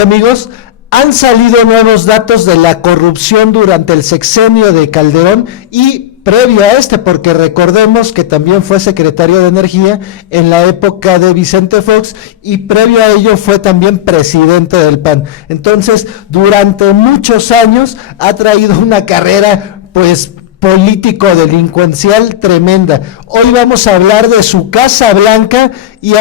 Amigos, han salido nuevos datos de la corrupción durante el sexenio de Calderón y previo a porque recordemos que también fue secretario de Energía en la época de Vicente Fox y previo a ello fue también presidente del PAN. Entonces, durante muchos años ha traído una carrera, pues, político-delincuencial tremenda. Hoy vamos a hablar de su Casa Blanca y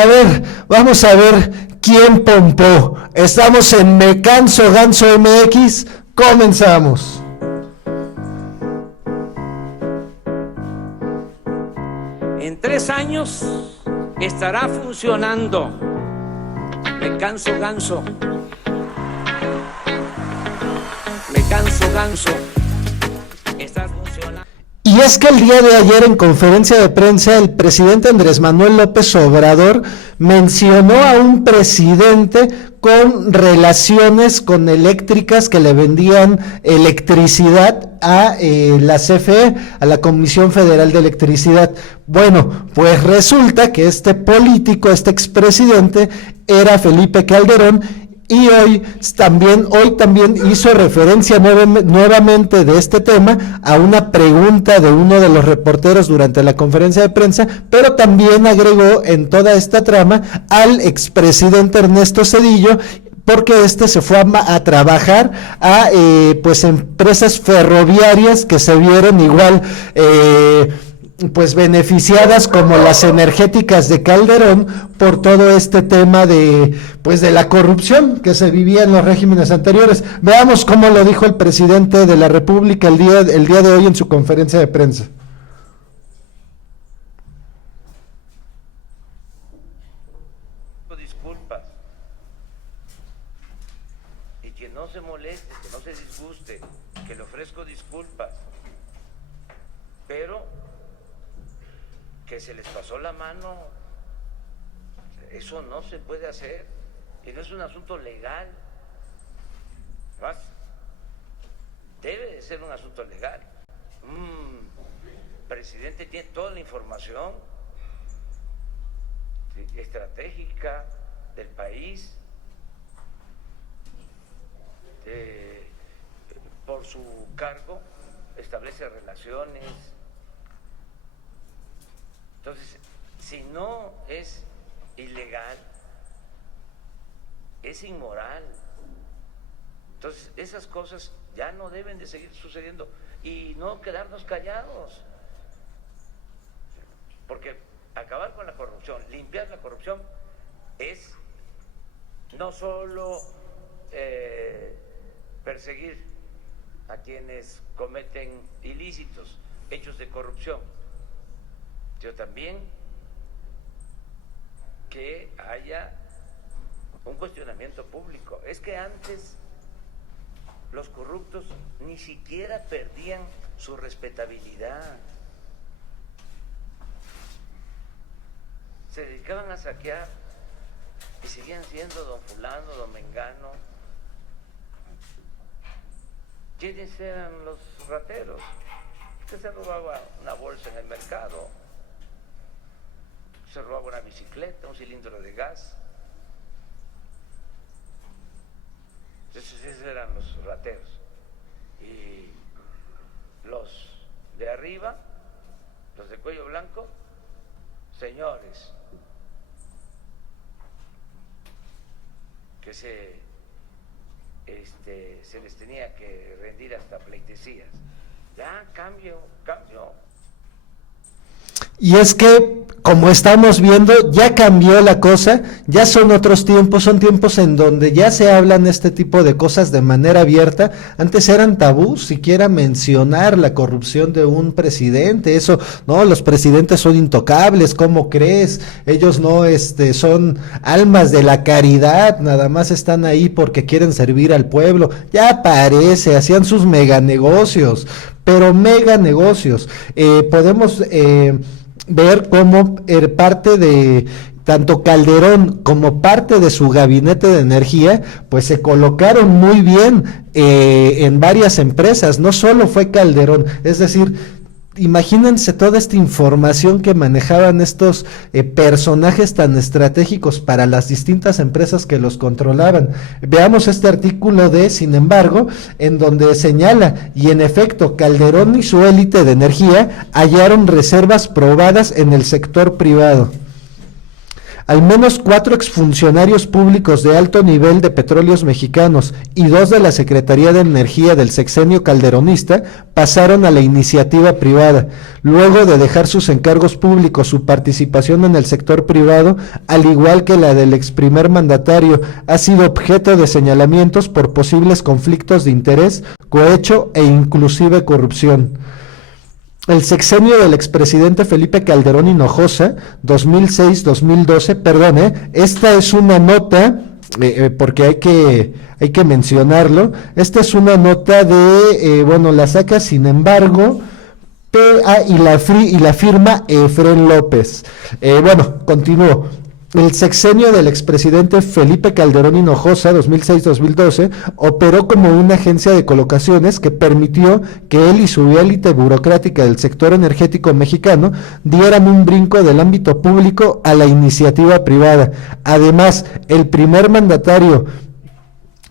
vamos a ver quién pompó. Estamos en Me Canso Ganso MX, comenzamos. En 3 años estará funcionando Me Canso Ganso. Me Canso Ganso. Está funcionando. Y es que el día de ayer en conferencia de prensa el presidente Andrés Manuel López Obrador mencionó a un presidente con relaciones con eléctricas que le vendían electricidad a la CFE, a la Comisión Federal de Electricidad. Bueno, pues resulta que este político, este expresidente, era Felipe Calderón. Y hoy también hizo referencia nuevamente de este tema a una pregunta de uno de los reporteros durante la conferencia de prensa, pero también agregó en toda esta trama al expresidente Ernesto Zedillo, porque se fue a trabajar a pues empresas ferroviarias que se vieron igual pues beneficiadas como las energéticas de Calderón por todo este tema de la corrupción que se vivía en los regímenes anteriores. Veamos cómo lo dijo el presidente de la República el día de hoy en su conferencia de prensa. Disculpas y que no se moleste, que no se disguste, que le ofrezco disculpas, pero que se les pasó la mano, eso no se puede hacer y no es un asunto legal. Además, debe de ser un asunto legal. El presidente tiene toda la información estratégica del país, por su cargo establece relaciones. Entonces, si no es ilegal, es inmoral. Entonces, esas cosas ya no deben de seguir sucediendo y no quedarnos callados. Porque acabar con la corrupción, limpiar la corrupción, es no solo perseguir a quienes cometen ilícitos, hechos de corrupción, sino también que haya un cuestionamiento público. Es que antes los corruptos ni siquiera perdían su respetabilidad. Se dedicaban a saquear y seguían siendo don fulano, don mengano. ¿Quiénes eran los rateros? Usted se robaba una bolsa en el mercado, se robaba una bicicleta, un cilindro de gas. Esos eran los rateros. Y los de arriba, los de cuello blanco, señores que se les tenía que rendir hasta pleitesías. Ya cambio. Y es que, como estamos viendo, ya cambió la cosa, ya son otros tiempos, son tiempos en donde ya se hablan este tipo de cosas de manera abierta. Antes eran tabú siquiera mencionar la corrupción de un presidente, eso, no, los presidentes son intocables, ¿cómo crees? Ellos no, son almas de la caridad, nada más están ahí porque quieren servir al pueblo. Ya parece, hacían sus meganegocios, pero meganegocios. Podemos ver cómo parte de tanto Calderón como parte de su gabinete de energía, pues se colocaron muy bien en varias empresas. No solo fue Calderón, es decir, imagínense toda esta información que manejaban estos personajes tan estratégicos para las distintas empresas que los controlaban. Veamos este artículo de Sin embargo, en donde señala, y en efecto, Calderón y su élite de energía hallaron reservas probadas en el sector privado. Al menos 4 exfuncionarios públicos de alto nivel de Petróleos Mexicanos y 2 de la Secretaría de Energía del sexenio calderonista pasaron a la iniciativa privada, luego de dejar sus encargos públicos. Su participación en el sector privado, al igual que la del ex primer mandatario, ha sido objeto de señalamientos por posibles conflictos de interés, cohecho e inclusive corrupción. El sexenio del expresidente Felipe Calderón Hinojosa, 2006-2012, esta es una nota, porque hay que mencionarlo, esta es una nota de, la saca Sin embargo, y la firma Efrén López. Continúo. El sexenio del expresidente Felipe Calderón Hinojosa, 2006-2012, operó como una agencia de colocaciones que permitió que él y su élite burocrática del sector energético mexicano dieran un brinco del ámbito público a la iniciativa privada. Además, el primer mandatario,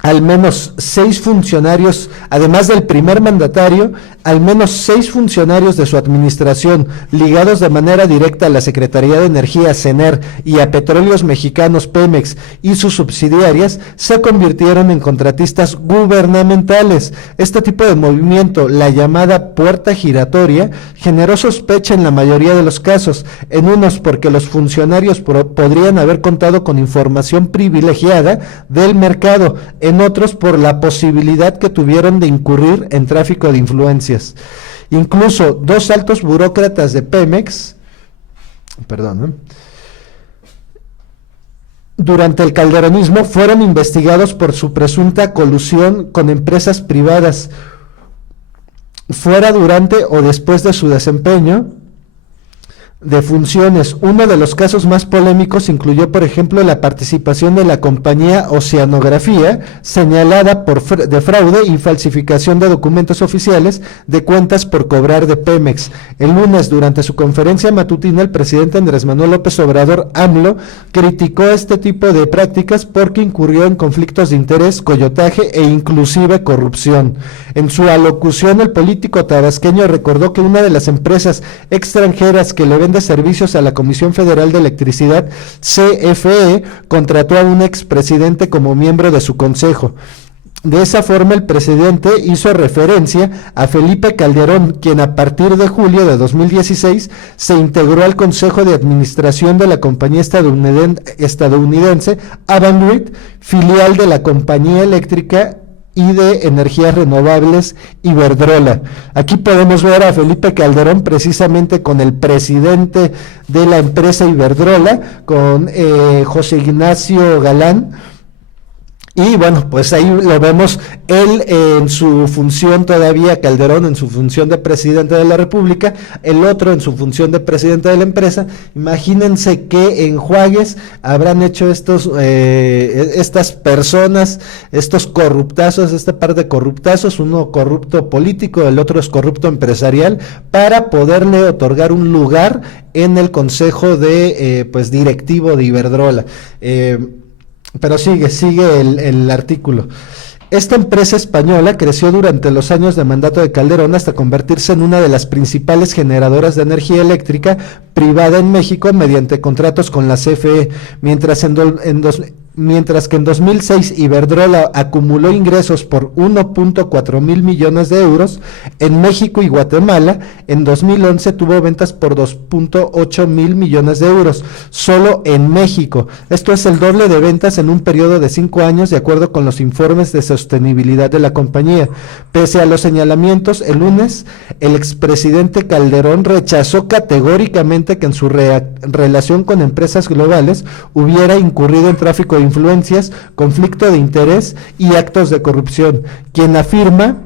al menos 6 funcionarios, además del primer mandatario, al menos 6 funcionarios de su administración, ligados de manera directa a la Secretaría de Energía, CENER, y a Petróleos Mexicanos, Pemex, y sus subsidiarias, se convirtieron en contratistas gubernamentales. Este tipo de movimiento, la llamada puerta giratoria, generó sospecha en la mayoría de los casos, en unos porque los funcionarios podrían haber contado con información privilegiada del mercado, en otros por la posibilidad que tuvieron de incurrir en tráfico de influencias. Incluso 2 altos burócratas de Pemex, durante el calderonismo fueron investigados por su presunta colusión con empresas privadas, fuera durante o después de su desempeño de funciones. Uno de los casos más polémicos incluyó, por ejemplo, la participación de la compañía Oceanografía, señalada de fraude y falsificación de documentos oficiales de cuentas por cobrar de Pemex. El lunes, durante su conferencia matutina, el presidente Andrés Manuel López Obrador, AMLO, criticó este tipo de prácticas porque incurrió en conflictos de interés, coyotaje e inclusive corrupción. En su alocución, el político tabasqueño recordó que una de las empresas extranjeras que le vende servicios a la Comisión Federal de Electricidad, CFE, contrató a un expresidente como miembro de su consejo. De esa forma, el presidente hizo referencia a Felipe Calderón, quien a partir de julio de 2016 se integró al Consejo de Administración de la compañía estadounidense Avangrid, filial de la compañía eléctrica y de energías renovables Iberdrola. Aquí podemos ver a Felipe Calderón precisamente con el presidente de la empresa Iberdrola, con José Ignacio Galán. Y pues ahí lo vemos, él en su función todavía, Calderón en su función de presidente de la República, el otro en su función de presidente de la empresa. Imagínense que enjuagues habrán hecho estas personas, estos corruptazos, este par de corruptazos, uno corrupto político, el otro es corrupto empresarial, para poderle otorgar un lugar en el consejo de directivo de Iberdrola. Pero sigue el artículo. Esta empresa española creció durante los años de mandato de Calderón hasta convertirse en una de las principales generadoras de energía eléctrica privada en México mediante contratos con la CFE, mientras que en 2006 Iberdrola acumuló ingresos por 1.4 mil millones de euros. En México y Guatemala, en 2011 tuvo ventas por 2.8 mil millones de euros, solo en México. Esto es el doble de ventas en un periodo de 5 años, de acuerdo con los informes de sostenibilidad de la compañía. Pese a los señalamientos, el lunes, el expresidente Calderón rechazó categóricamente que en su relación con empresas globales hubiera incurrido en tráfico de influencias, conflicto de interés y actos de corrupción. Quien afirma,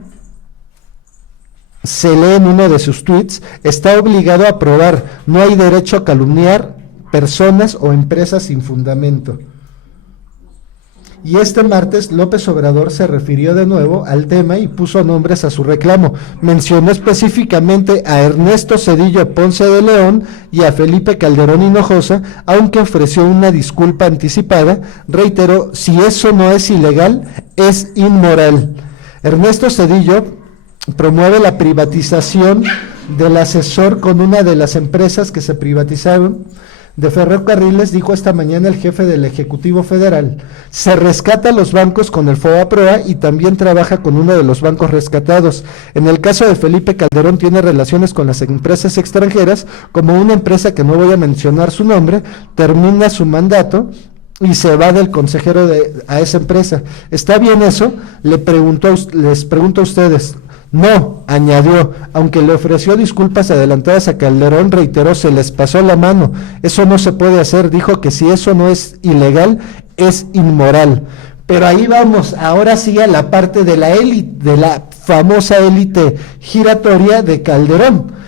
se lee en uno de sus tweets, está obligado a probar, no hay derecho a calumniar personas o empresas sin fundamento. y este martes López Obrador se refirió de nuevo al tema y puso nombres a su reclamo. Mencionó específicamente a Ernesto Zedillo Ponce de León y a Felipe Calderón Hinojosa, aunque ofreció una disculpa anticipada. Reiteró, si eso no es ilegal, es inmoral. Ernesto Zedillo promueve la privatización del asesor con una de las empresas que se privatizaron de ferrocarriles, dijo esta mañana el jefe del Ejecutivo Federal. Se rescata a los bancos con el FOBAPROA y también trabaja con uno de los bancos rescatados. En el caso de Felipe Calderón, tiene relaciones con las empresas extranjeras, como una empresa que no voy a mencionar su nombre, termina su mandato y se va del consejero a esa empresa. ¿Está bien eso? Les pregunto a ustedes. No, añadió, aunque le ofreció disculpas adelantadas a Calderón, reiteró, se les pasó la mano, eso no se puede hacer, dijo que si eso no es ilegal, es inmoral. Pero ahí vamos, ahora sí a la parte de la élite, de la famosa élite giratoria de Calderón.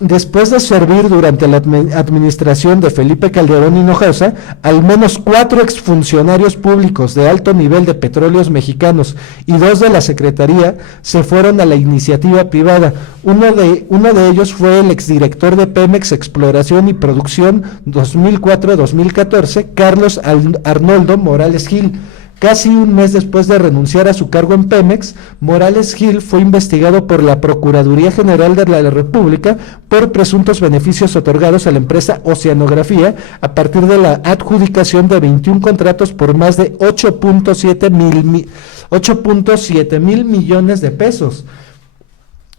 Después de servir durante la administración de Felipe Calderón Hinojosa, al menos 4 exfuncionarios públicos de alto nivel de Petróleos Mexicanos y 2 de la Secretaría se fueron a la iniciativa privada. Uno de ellos fue el exdirector de Pemex Exploración y Producción 2004-2014, Carlos Arnoldo Morales Gil. Casi un mes después de renunciar a su cargo en Pemex, Morales Gil fue investigado por la Procuraduría General de la República por presuntos beneficios otorgados a la empresa Oceanografía a partir de la adjudicación de 21 contratos por más de 8.7 mil millones de pesos.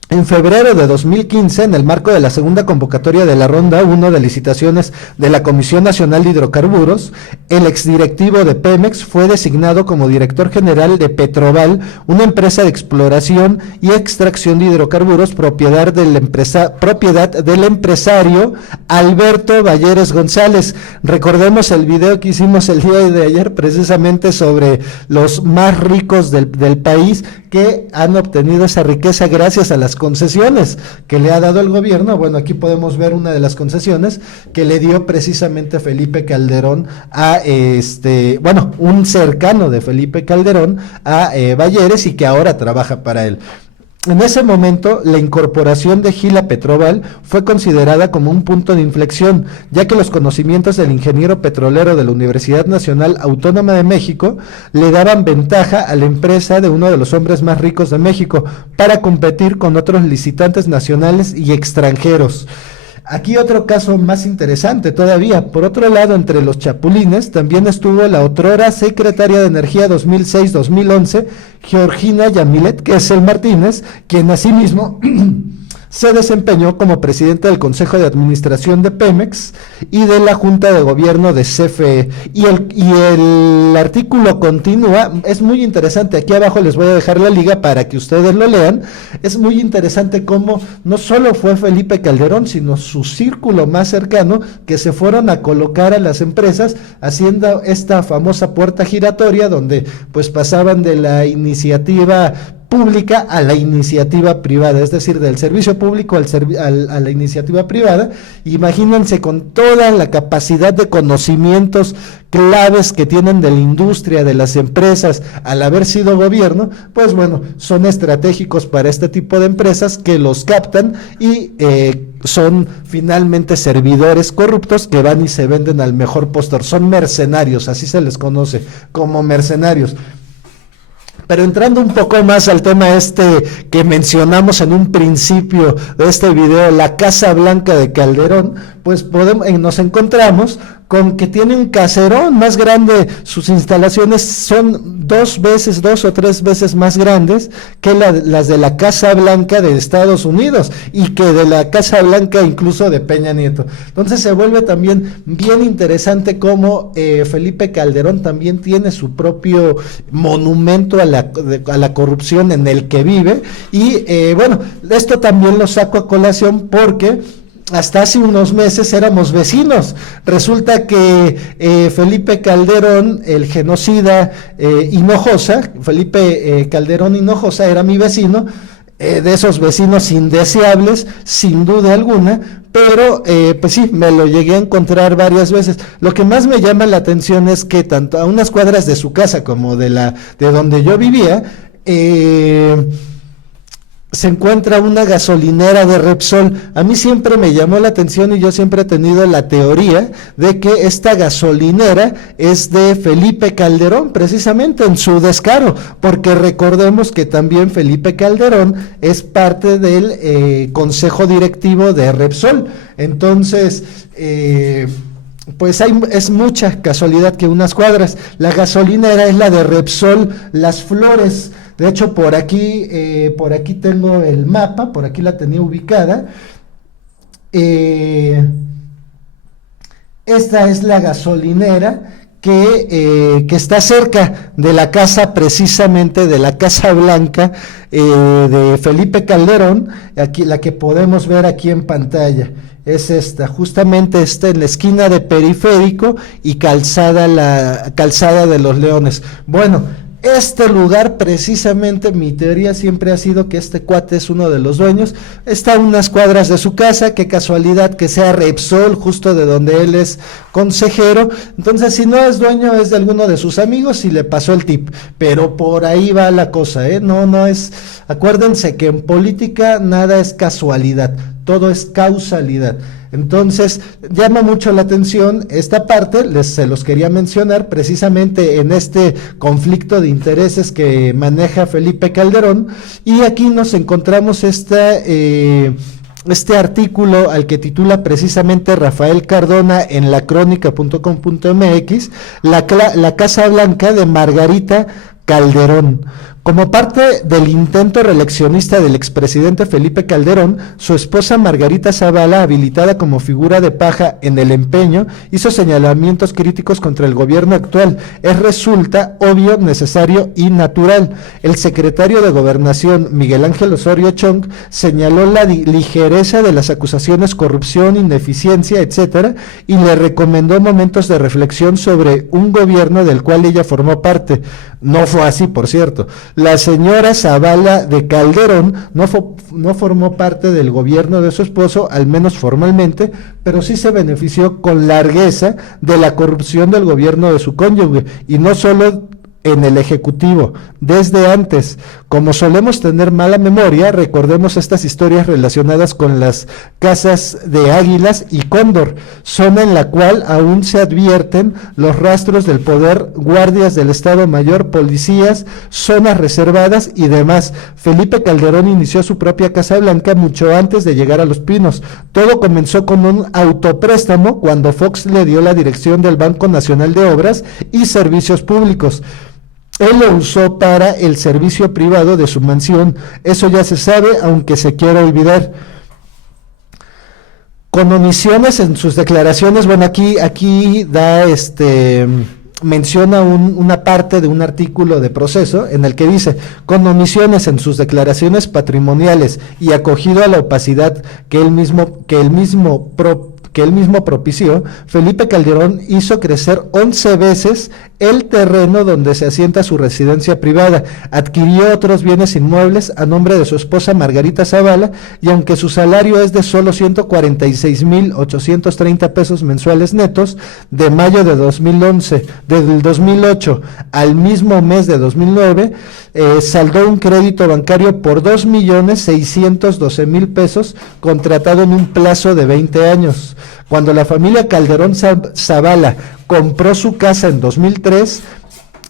En febrero de 2015, en el marco de la segunda convocatoria de la Ronda 1 de licitaciones de la Comisión Nacional de Hidrocarburos, el exdirectivo de Pemex fue designado como director general de Petroval, una empresa de exploración y extracción de hidrocarburos propiedad del empresario Alberto Balleres González. Recordemos el video que hicimos el día de ayer precisamente sobre los más ricos del país que han obtenido esa riqueza gracias a las concesiones que le ha dado el gobierno. Bueno, aquí podemos ver una de las concesiones que le dio precisamente Felipe Calderón a un cercano de Felipe Calderón a Balleres y que ahora trabaja para él. En ese momento, la incorporación de Gil a Petroval fue considerada como un punto de inflexión, ya que los conocimientos del ingeniero petrolero de la Universidad Nacional Autónoma de México le daban ventaja a la empresa de uno de los hombres más ricos de México para competir con otros licitantes nacionales y extranjeros. Aquí otro caso más interesante todavía. Por otro lado, entre los chapulines también estuvo la otrora secretaria de Energía 2006-2011, Georgina Yamilet Kessel Martínez, quien asimismo se desempeñó como presidente del Consejo de Administración de Pemex y de la Junta de Gobierno de CFE. Y el artículo continúa, es muy interesante, aquí abajo les voy a dejar la liga para que ustedes lo lean. Es muy interesante cómo no solo fue Felipe Calderón, sino su círculo más cercano, que se fueron a colocar a las empresas haciendo esta famosa puerta giratoria, donde pues pasaban de la iniciativa pública a la iniciativa privada, es decir, del servicio público a la iniciativa privada. Imagínense con toda la capacidad de conocimientos claves que tienen de la industria, de las empresas, al haber sido gobierno, pues bueno, son estratégicos para este tipo de empresas que los captan y son finalmente servidores corruptos que van y se venden al mejor postor. Son mercenarios, así se les conoce, como mercenarios. Pero entrando un poco más al tema que mencionamos en un principio de este video, la Casa Blanca de Calderón, pues nos encontramos con que tiene un caserón más grande. Sus instalaciones son 2 o 3 veces más grandes que las de la Casa Blanca de Estados Unidos y que de la Casa Blanca incluso de Peña Nieto. Entonces se vuelve también bien interesante cómo Felipe Calderón también tiene su propio monumento a la corrupción en el que vive. Y bueno, esto también lo saco a colación porque hasta hace unos meses éramos vecinos. Resulta que Felipe Calderón, el genocida Hinojosa, Felipe Calderón Hinojosa era mi vecino. de esos vecinos indeseables, sin duda alguna, pero pues sí, me lo llegué a encontrar varias veces. Lo que más me llama la atención es que tanto a unas cuadras de su casa como de donde yo vivía, se encuentra una gasolinera de Repsol. A mí siempre me llamó la atención y yo siempre he tenido la teoría de que esta gasolinera es de Felipe Calderón, precisamente en su descaro, porque recordemos que también Felipe Calderón es parte del consejo directivo de Repsol. Entonces, pues es mucha casualidad que unas cuadras. La gasolinera es la de Repsol Las Flores. De hecho, por aquí tengo el mapa, por aquí la tenía ubicada. Esta es la gasolinera que está cerca de la casa, precisamente de la Casa Blanca de Felipe Calderón, aquí, la que podemos ver aquí en pantalla. Es esta, justamente está en la esquina de Periférico y la calzada de los Leones. Bueno, este lugar, precisamente, mi teoría siempre ha sido que este cuate es uno de los dueños. Está a unas cuadras de su casa, qué casualidad que sea Repsol, justo de donde él es consejero. Entonces, si no es dueño, es de alguno de sus amigos y le pasó el tip. Pero por ahí va la cosa, ¿eh? No es... Acuérdense que en política nada es casualidad, todo es causalidad. Entonces, llama mucho la atención esta parte, se los quería mencionar precisamente en este conflicto de intereses que maneja Felipe Calderón, y aquí nos encontramos este artículo al que titula precisamente Rafael Cardona en lacrónica.com.mx, la Casa Blanca de Margarita Calderón. Como parte del intento reeleccionista del expresidente Felipe Calderón, su esposa Margarita Zavala, habilitada como figura de paja en el empeño, hizo señalamientos críticos contra el gobierno actual. Resulta obvio, necesario y natural. El secretario de Gobernación, Miguel Ángel Osorio Chong, señaló la ligereza de las acusaciones, corrupción, ineficiencia, etcétera, y le recomendó momentos de reflexión sobre un gobierno del cual ella formó parte. No fue así, por cierto. La señora Zavala de Calderón no formó parte del gobierno de su esposo, al menos formalmente, pero sí se benefició con largueza de la corrupción del gobierno de su cónyuge, y no solo en el Ejecutivo, desde antes. Como solemos tener mala memoria, recordemos estas historias relacionadas con las casas de Águilas y Cóndor, zona en la cual aún se advierten los rastros del poder, guardias del Estado Mayor, policías, zonas reservadas y demás. Felipe Calderón inició su propia Casa Blanca mucho antes de llegar a Los Pinos. Todo comenzó con un autopréstamo cuando Fox le dio la dirección del Banco Nacional de Obras y Servicios Públicos. Él lo usó para el servicio privado de su mansión. Eso ya se sabe, aunque se quiera olvidar. Con omisiones en sus declaraciones, bueno, aquí da menciona una parte de un artículo de Proceso en el que dice: con omisiones en sus declaraciones patrimoniales y acogido a la opacidad que él mismo propició, Felipe Calderón hizo crecer 11 veces el terreno donde se asienta su residencia privada, adquirió otros bienes inmuebles a nombre de su esposa Margarita Zavala, y aunque su salario es de solo 146,830 pesos mensuales netos, de mayo de 2008 al mismo mes de 2009, saldó un crédito bancario por 2,612,000 pesos contratado en un plazo de 20 años. Cuando la familia Calderón Zavala compró su casa en 2003,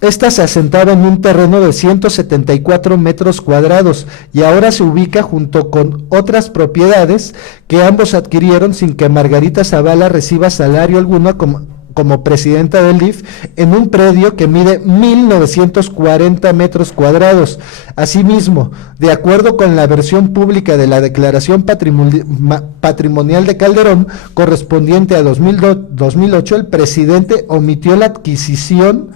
esta se asentaba en un terreno de 174 metros cuadrados y ahora se ubica junto con otras propiedades que ambos adquirieron sin que Margarita Zavala reciba salario alguno como presidenta del DIF, en un predio que mide 1,940 metros cuadrados. Asimismo, de acuerdo con la versión pública de la declaración patrimonial de Calderón, correspondiente a 2008, el presidente omitió la adquisición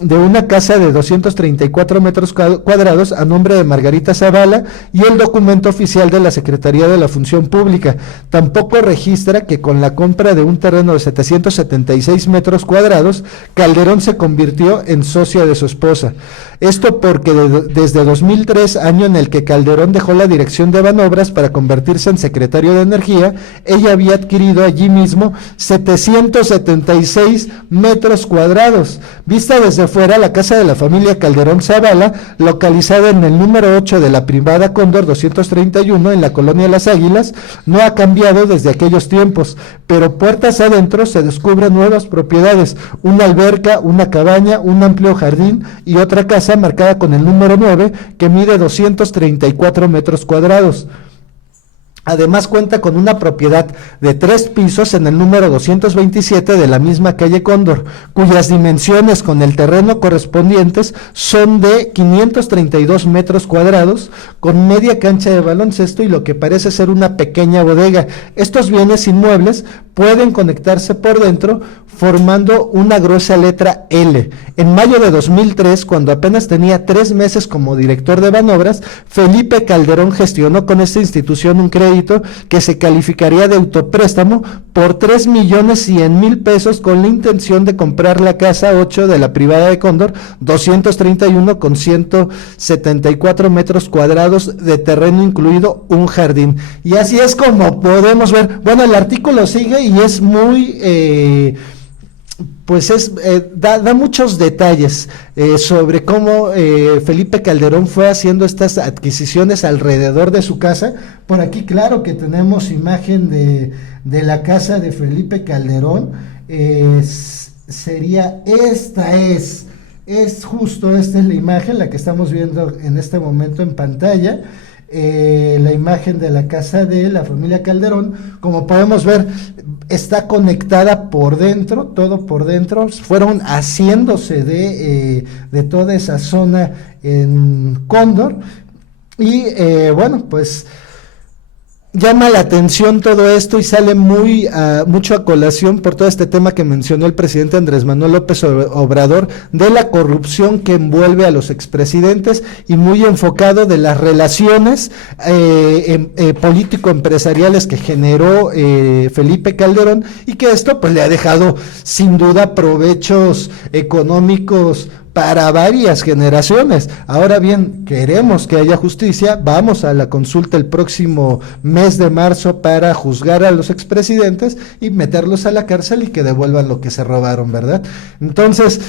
de una casa de 234 metros cuadrados a nombre de Margarita Zavala y el documento oficial de la Secretaría de la Función Pública. Tampoco registra que con la compra de un terreno de 776 metros cuadrados, Calderón se convirtió en socia de su esposa. Esto porque desde 2003, año en el que Calderón dejó la dirección de Banobras para convertirse en secretario de Energía, ella había adquirido allí mismo 776 metros cuadrados. Vista desde fuera, la casa de la familia Calderón Zavala, localizada en el número 8 de la privada Cóndor 231 en la colonia Las Águilas, no ha cambiado desde aquellos tiempos, pero puertas adentro se descubren nuevas propiedades, una alberca, una cabaña, un amplio jardín y otra casa marcada con el número 9 que mide 234 metros cuadrados. Además cuenta con una propiedad de 3 pisos en el número 227 de la misma calle Cóndor, cuyas dimensiones con el terreno correspondientes son de 532 metros cuadrados, con media cancha de baloncesto y lo que parece ser una pequeña bodega. Estos bienes inmuebles pueden conectarse por dentro formando una gruesa letra L. En mayo de 2003, cuando apenas tenía 3 meses como director de Banobras, Felipe Calderón gestionó con esta institución un crédito que se calificaría de autopréstamo por 3.100.000 pesos con la intención de comprar la casa 8 de la privada de Cóndor, 231 con 174 metros cuadrados de terreno, incluido un jardín. Y así es como podemos ver. Bueno, el artículo sigue y es muy... da muchos detalles sobre cómo Felipe Calderón fue haciendo estas adquisiciones alrededor de su casa. Por aquí, claro que tenemos imagen de la casa de Felipe Calderón. Esta es la imagen, la que estamos viendo en este momento en pantalla. La imagen de la casa de la familia Calderón, como podemos ver, está conectada por dentro, todo por dentro. Fueron haciéndose de toda esa zona en Cóndor y bueno, pues llama la atención todo esto y sale mucho a colación por todo este tema que mencionó el presidente Andrés Manuel López Obrador de la corrupción que envuelve a los expresidentes y muy enfocado de las relaciones político-empresariales que generó Felipe Calderón y que esto pues le ha dejado sin duda provechos económicos para varias generaciones. Ahora bien, queremos que haya justicia, vamos a la consulta el próximo mes de marzo para juzgar a los expresidentes y meterlos a la cárcel y que devuelvan lo que se robaron, ¿verdad? Entonces,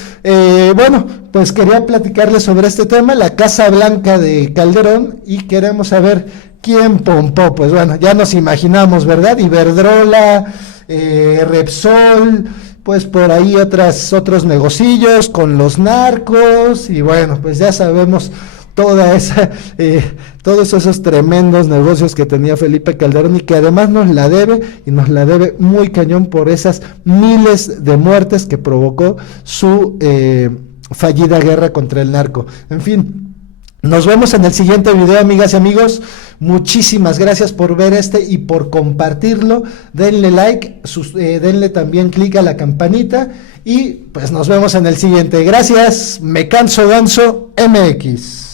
bueno, pues quería platicarles sobre este tema, la Casa Blanca de Calderón, y queremos saber quién pompó. Pues bueno, ya nos imaginamos, ¿verdad? Iberdrola, Repsol, pues por ahí otros negocillos con los narcos, y bueno, pues ya sabemos todos esos tremendos negocios que tenía Felipe Calderón y que además nos la debe muy cañón por esas miles de muertes que provocó su fallida guerra contra el narco. En fin, nos vemos en el siguiente video, amigas y amigos. Muchísimas gracias por ver y por compartirlo. Denle like, denle también clic a la campanita y pues nos vemos en el siguiente. Gracias, Me Canso Ganso MX.